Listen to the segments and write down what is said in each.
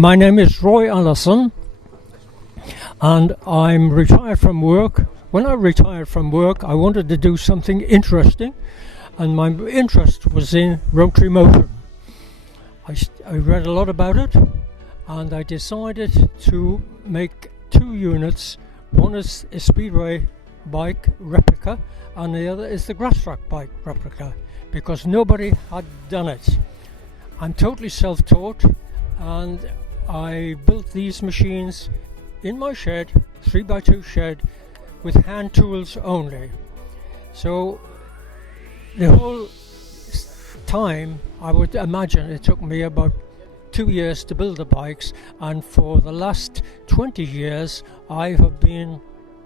My name is Roy Allison, and I'm retired from work. When I retired from work, I wanted to do something interesting, and my interest was in rotary motion. I read a lot about it, and I decided to make two units. One is a speedway bike replica, and the other is the grass track bike replica, because nobody had done it. I'm totally self-taught, and I built these machines in my shed, 3x2 shed, with hand tools only. So the whole time, I would imagine it took me about 2 years to build the bikes, and for the last 20 years I have been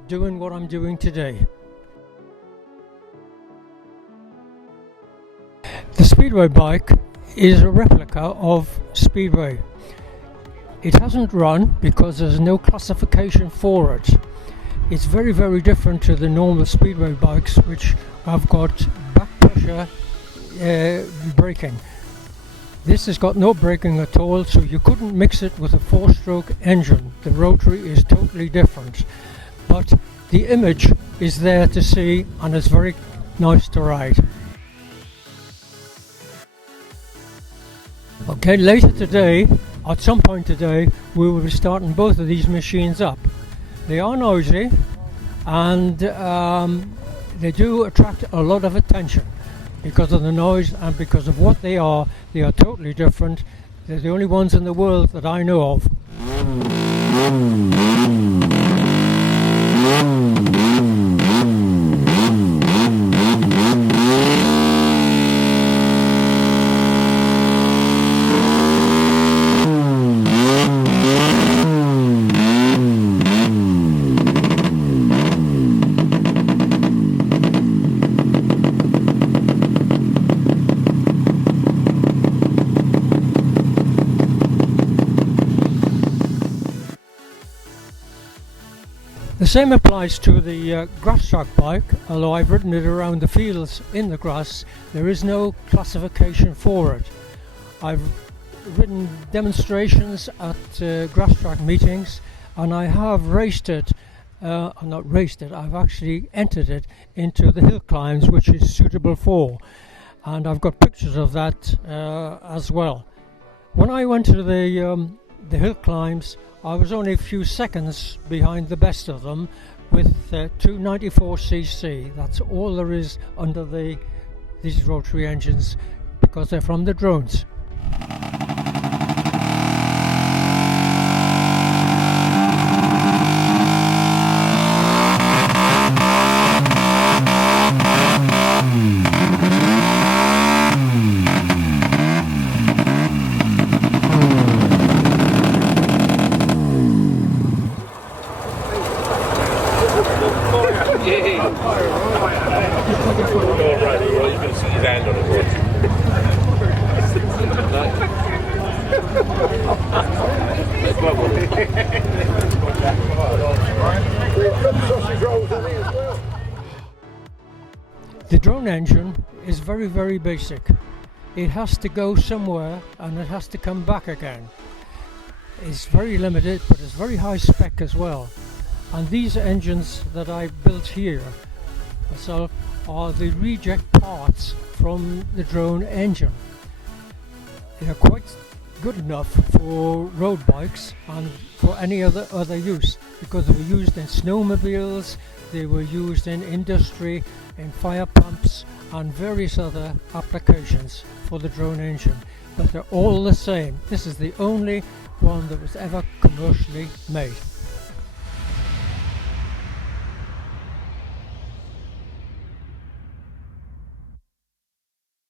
doing what I'm doing today. The speedway bike is a replica of speedway. It hasn't run because there's no classification for it. It's very, very different to the normal speedway bikes, which have got back pressure braking. This has got no braking at all, so you couldn't mix it with a 4-stroke engine. The rotary is totally different, but the image is there to see, and it's very nice to ride. Okay, later today, at some point today, we will be starting both of these machines up. They are noisy, and they do attract a lot of attention because of the noise and because of what they are. They are totally different. They're the only ones in the world that I know of. The same applies to the grass track bike, although I've ridden it around the fields in the grass. There is no classification for it. I've ridden demonstrations at grass track meetings, and I have raced it, not raced it, I've actually entered it into the hill climbs, which is suitable for, and I've got pictures of that as well. When I went to the hill climbs, I was only a few seconds behind the best of them with 294cc. That's all there is under these rotary engines, because they're from the drones. The drone engine is very, very basic. It has to go somewhere and it has to come back again. It's very limited, but it's very high spec as well. And these engines that I built here myself are the reject parts from the drone engine. They are quite good enough for road bikes and for any other use, because they were used in snowmobiles, they were used in industry, in fire pumps and various other applications for the drone engine, but they're all the same. This is the only one that was ever commercially made.